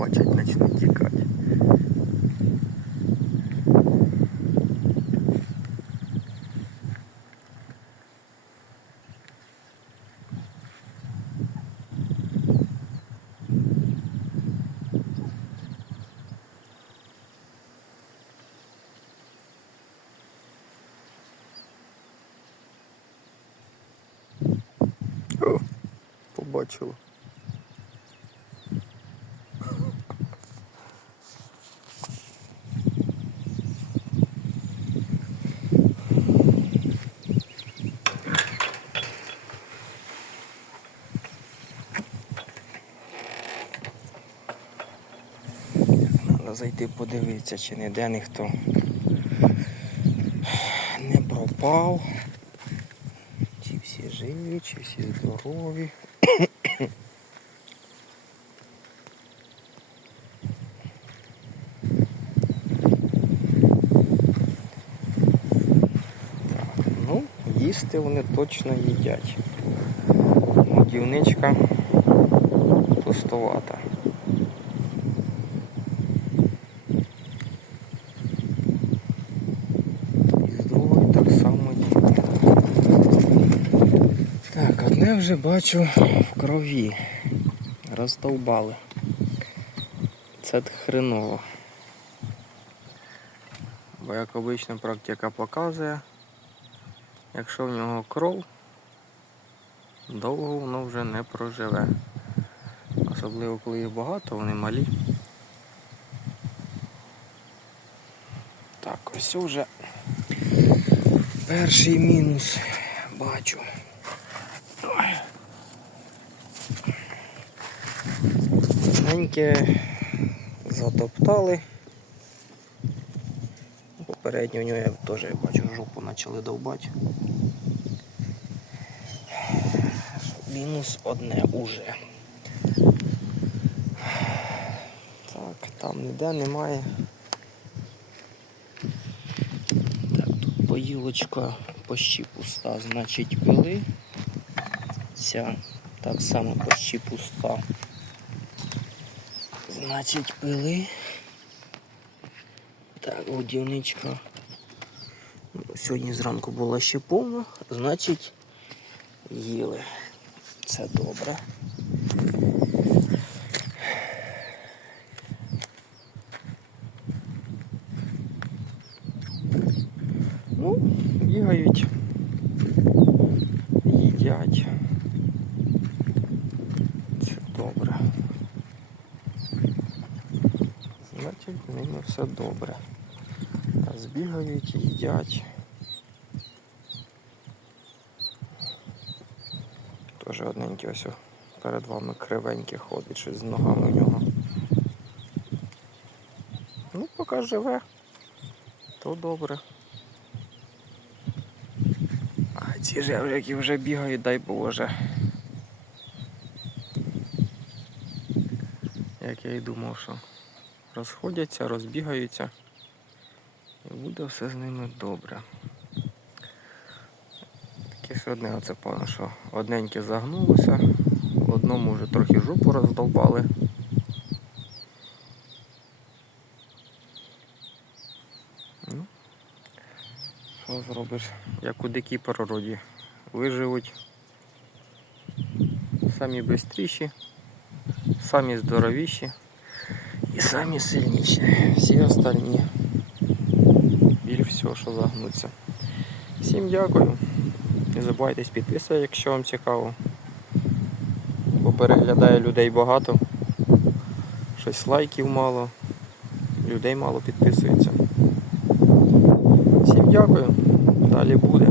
побачать, почнуть тікати. Побачила. Треба зайти подивитися, чи ніде ніхто не пропав. Чи всі живі, чи всі здорові. Ну, їсти вони точно їдять. Годівничка пустовата. І з другої так само є. Так, одне вже бачу в крові. Роздовбали. Це хреново. Бо як обична практика показує, якщо в нього кров, довго воно вже не проживе. Особливо коли їх багато, вони малі. Так, ось вже перший мінус бачу. Ой. Маленьке затоптали. Попередньо у нього я теж я бачу жопу почали довбати. Мінус одне уже. Так, там ніде немає. Так, тут поїлочка почти пуста, значить пили. Ця так само почти пуста. Значить пили. Так, годівничка. Сьогодні зранку була ще повна, значить їли. Це добре. Ну, бігають, їдять. Це добре. Значить, з ними все добре. Збігають, їдять. Теж одненький ось перед вами кривенький ходить, щось з ногами у нього. Ну, поки живе, то добре. А ці ж які вже бігають, дай Боже. Як я і думав, що розходяться, розбігаються і буде все з ними добре. Таке одне оце пане, що одненьке загнулося, одному вже трохи жопу роздолбали. Ну, що зробиш, як у дикій природі. Виживуть самі бистріші, самі здоровіші і самі сильніші. Всі остальні біль всього, що загнуться. Всім дякую. Не забувайтесь підписувати, якщо вам цікаво. Бо переглядає людей багато. Щось лайків мало, людей мало підписується. Всім дякую. Далі буде.